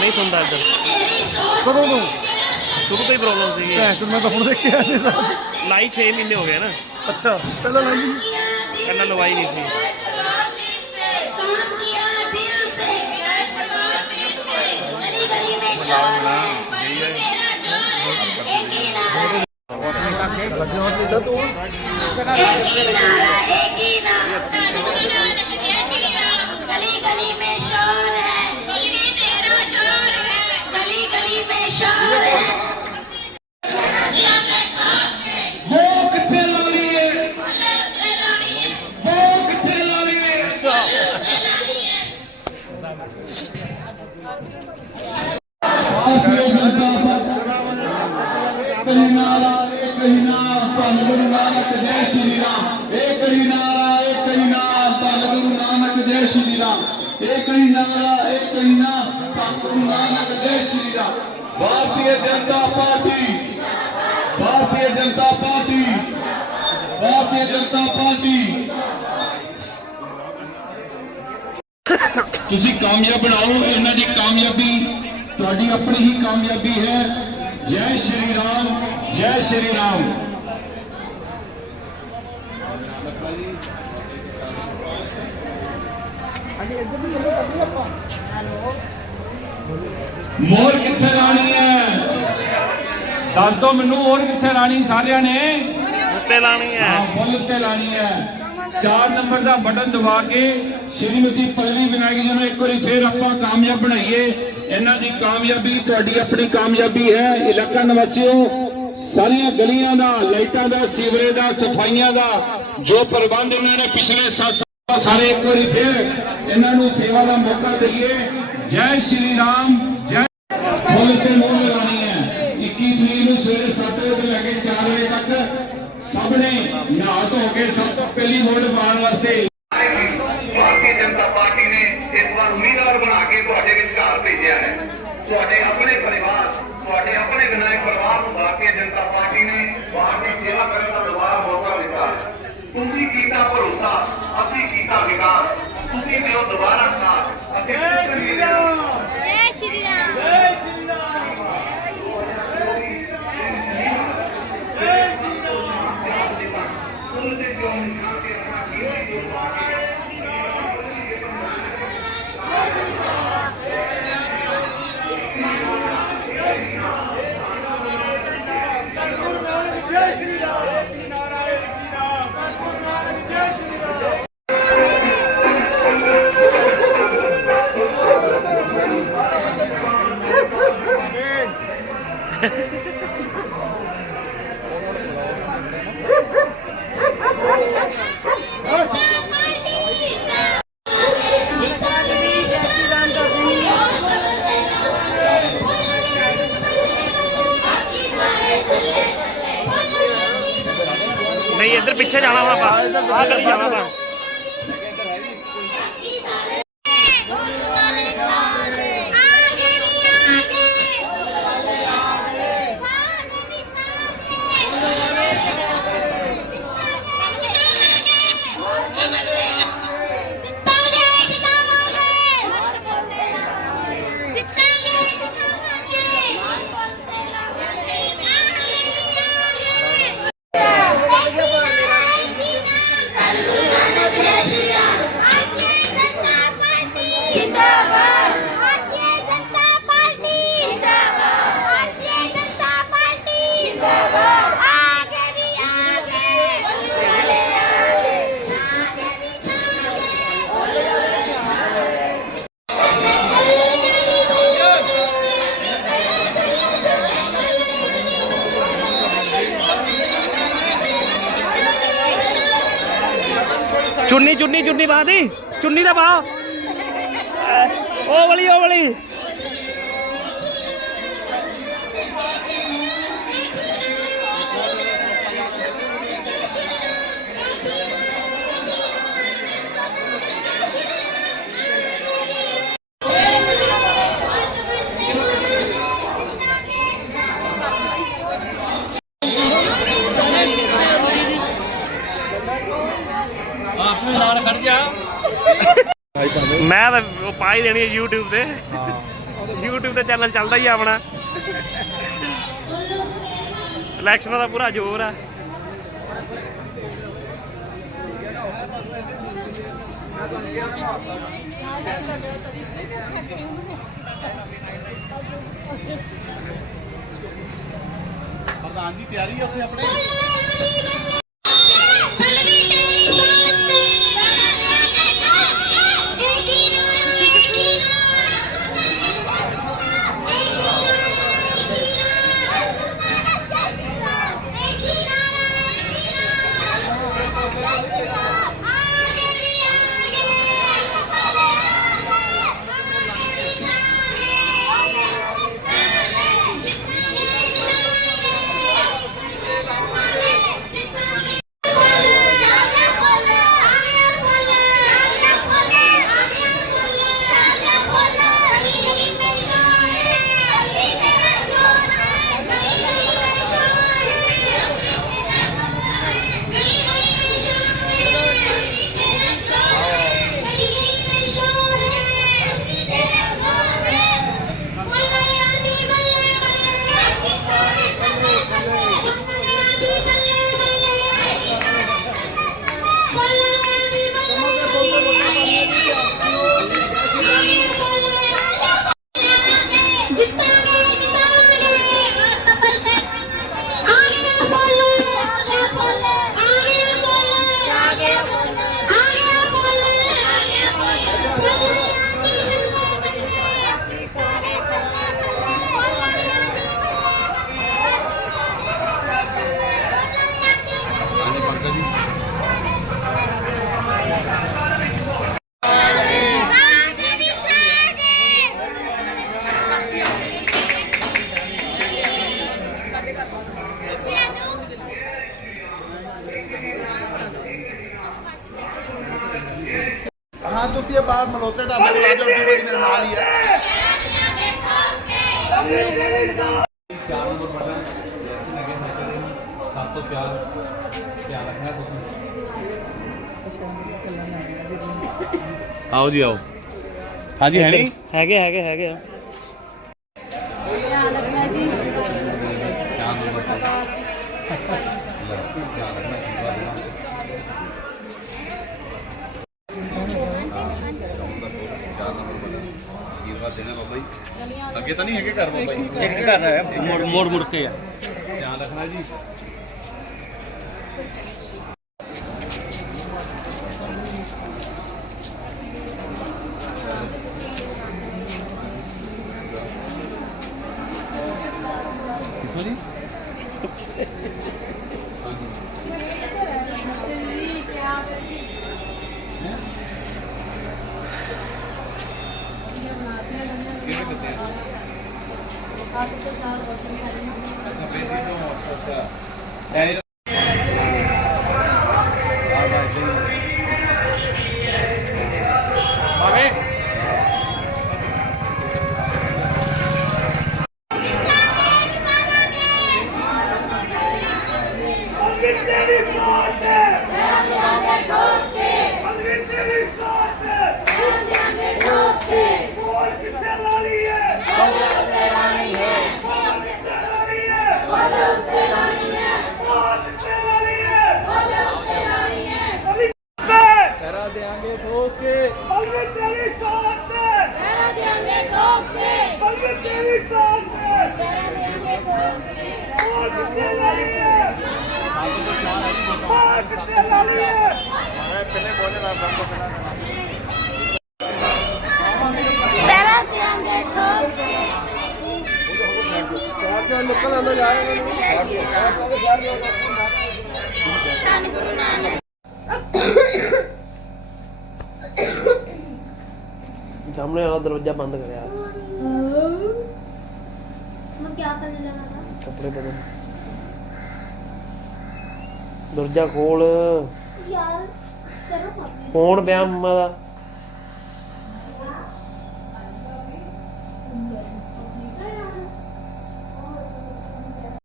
ਨਹੀਂ ਸੁਣਦਾ ਇੱਧਰ। ਕਦੋਂ ਤੋਂ? ਸ਼ੁਰੂ ਤੋਂ ਹੀ ਪ੍ਰੋਬਲਮ ਸੀਗੀ। ਭੈਣ ਚੋਦ ਮੈਂ ਤਾਂ ਹੁਣ ਦੇਖਿਆ ਨਹੀਂ ਸਾਰਾ ਲਾਈ 6 ਮਹੀਨੇ ਹੋ ਗਏ ਨਾ। ਅੱਛਾ ਪਹਿਲਾਂ ਲਾਈ ਨਹੀਂ ਪਹਿਲਾਂ ਲਵਾਈ ਨਹੀਂ ਸੀ। ਲੱਗਿਆ ਹੋਇਆ ਸੀ ਤੂੰ गली ਪਾਰਟੀ ਕਹੀ ਨਾਰਾ ਇਹ ਕਹੀ ਨਾਮ ਧੰਨ ਗੁਰੂ ਨਾਨਕ ਜੈ ਸ਼੍ਰੀ ਰਾਮ। ਇਹ ਕਹੀ ਨਾਰਾ ਇਹ ਕਹੀ ਨਾਮ ਧੰਨ Guru Nanak Bharatiya Janata Party, Bharatiya Janata Party, Bharatiya Janata Party. ਤੁਸੀਂ ਕਾਮਯਾਬ ਬਣਾਓ, ਇਹਨਾਂ ਦੀ ਕਾਮਯਾਬੀ, ਤੁਹਾਡੀ ਆਪਣੀ ਹੀ ਕਾਮਯਾਬੀ ਹੈ। ਜੈ ਸ਼੍ਰੀ ਰਾਮ, ਜੈ ਸ਼੍ਰੀ ਰਾਮ। ਮੋਰ ਕਿੱਥੇ ਲਾਣੀ ਦੱਸ ਦੋ ਮੈਨੂੰ ਮੋਰ ਕਿੱਥੇ ਲਾਣੀ ਸਾਰਿਆਂ ਨੇ? ਉੱਤੇ ਲਾਣੀ ਹੈ। ਹਾਂ ਫੁੱਲ ਉੱਤੇ ਲਾਣੀ ਹੈ। 4 ਨੰਬਰ ਦਾ ਬਟਨ ਦਬਾ ਕੇ ਸ਼੍ਰੀਮਤੀ ਪੱਲਵੀ ਵਿਨਾਇਕ ਜੀ ਨੂੰ ਇੱਕ ਵਾਰੀ ਫੇਰ ਆਪਾਂ ਕਾਮਯਾਬ ਬਣਾਈਏ। ਇਹਨਾਂ ਦੀ ਕਾਮਯਾਬੀ ਤੁਹਾਡੀ ਆਪਣੀ ਕਾਮਯਾਬੀ ਹੈ। ਇਲਾਕਾ ਨਿਵਾਸੀਓ ਸਾਰੀਆਂ ਗਲੀਆਂ ਦਾ ਲਾਈਟਾਂ ਦਾ ਸੀਵਰੇਜ ਦਾ ਸਫਾਈਆਂ ਦਾ ਜੋ ਪ੍ਰਬੰਧ ਇਹਨਾਂ ਨੇ ਪਿਛਲੇ 7 ਸਾਲ ਸਾਰੇ ਇੱਕ ਵਾਰੀ ਫੇਰ ਇਹਨਾਂ ਨੂੰ ਸੇਵਾ ਦਾ ਮੌਕਾ ਦਈਏ। ਜੈ ਸ਼੍ਰੀ ਰਾਮ ਜੈ ਫੁੱਲ ਤੇ ਮੋਹਰ ਨਹਾ ਧੋ ਕੇ ਸਭ ਤੋਂ ਪਹਿਲੀ ਵੋਟ ਪਾਉਣ ਵਾਸਤੇ। ਭਾਰਤੀ ਜਨਤਾ ਪਾਰਟੀ ਨੇ ਇਸ ਵਾਰ ਉਮੀਦਵਾਰ ਬਣਾ ਕੇ ਤੁਹਾਡੇ ਵਿਚਕਾਰ ਭੇਜਿਆ ਹੈ। ਤੁਹਾਡੇ ਆਪਣੇ ਪਰਿਵਾਰ, ਤੁਹਾਡੇ ਆਪਣੇ ਵਿਨਾਇਕ ਪਰਿਵਾਰ ਨੂੰ ਭਾਰਤੀ ਜਨਤਾ ਪਾਰਟੀ ਨੇ ਭਾਰਤੀ ਸੇਵਾ ਕਰਨ ਦਾ ਦੁਬਾਰਾ ਮੌਕਾ ਦਿੱਤਾ ਤੁਸੀਂ ਕੀਤਾ ਭਰੋਸਾ, ਅਸੀਂ ਕੀਤਾ ਵਿਕਾਸ। ਤੁਸੀਂ Yeah. ਚੁੰਨੀ ਚੁੰਨੀ ਚੁੰਨੀ ਪਾ ਦੀ। ਚੁੰਨੀ ਦਾ ਪਾ। ਉਹ ਵਾਲੀ ਉਹ ਵਾਲੀ। ਪਾ ਹੀ ਦੇਣੀ ਹੈ YouTube ਤੇ। YouTube ਤੇ ਚੈਨਲ ਚੱਲਦਾ ਹੀ ਆ ਆਪਣਾ। ਇਲੈਕਸ਼ਨਾਂ ਦਾ ਪੂਰਾ ਜ਼ੋਰ ਆ। ਹਾਂ ਬਾਹਰ ਮਲੋਤੇ ਢਾਬੇ ਕੋਲ ਆ ਜਾਓ ਦੂਬੇ ਦੀ ਮੇਰੇ ਨਾਲ ਹੀ ਹੈ ਚਾਰ ਨੰਬਰ ਬਟਨ ਜੈਸੇ ਲਗੇ ਮੈਂ ਚਲੇ ਸੱਤ ਤੋਂ ਚਾਰ ਧਿਆਨ ਰੱਖਣਾ ਤੁਸੀਂ ਆਓ ਜੀ ਆਓ। ਹਾਂਜੀ ਹੈ ਨਹੀਂ ਹੈਗੇ ਹੈਗੇ ਹੈਗੇ ਆ। ਚਾਰ ਨੰਬਰ ਤੋਂ ਧਿਆਨ ਰੱਖਣਾ ਸ਼ੁਰੂ ਵੀਰਵਾਰ ਦੇਣਾ ਬਾਬਾ ਜੀ ਅੱਗੇ ਤਾਂ ਨਹੀਂ ਹੈਗੇ ਘਰ ਬਾਬਾ ਜੀ। ਇੱਕ ਘਰ ਹੈ। ਮੋੜ ਮੋੜ ਮੁੜ ਕੇ ਆ। ਧਿਆਨ ਰੱਖਣਾ ਜੀ ਕਿੱਥੋਂ ਜੀ ਕਿਹੜੇ ਕਿੱਥੇ ਅੱਛਾ ਬੇਦੀ ਤੋਂ ਅੱਛਾ ਅੱਛਾ। ਪਹਿਲਾ ਧਿਆਨ ਦੇਖੋ ਸ਼ਹਿਰ ਦੇ ਨਿਕਲ ਆਂਦਾ ਯਾਰ ਧੰਨ ਗੁਰੂ ਨਾਨਕ ਸਾਹਮਣੇ ਵਾਲਾ ਦਰਵਾਜ਼ਾ ਬੰਦ ਕਰਿਆ। ਮੈਂ ਕੀ ਕਰਨੇ ਲੱਗਾ ਕੱਪੜੇ ਬਦਲ। ਦਰਜਾ ਖੋਲ। ਯਾਰ ਕੌਣ ਬਿਆਹ ਮੰਮਾ ਦਾ।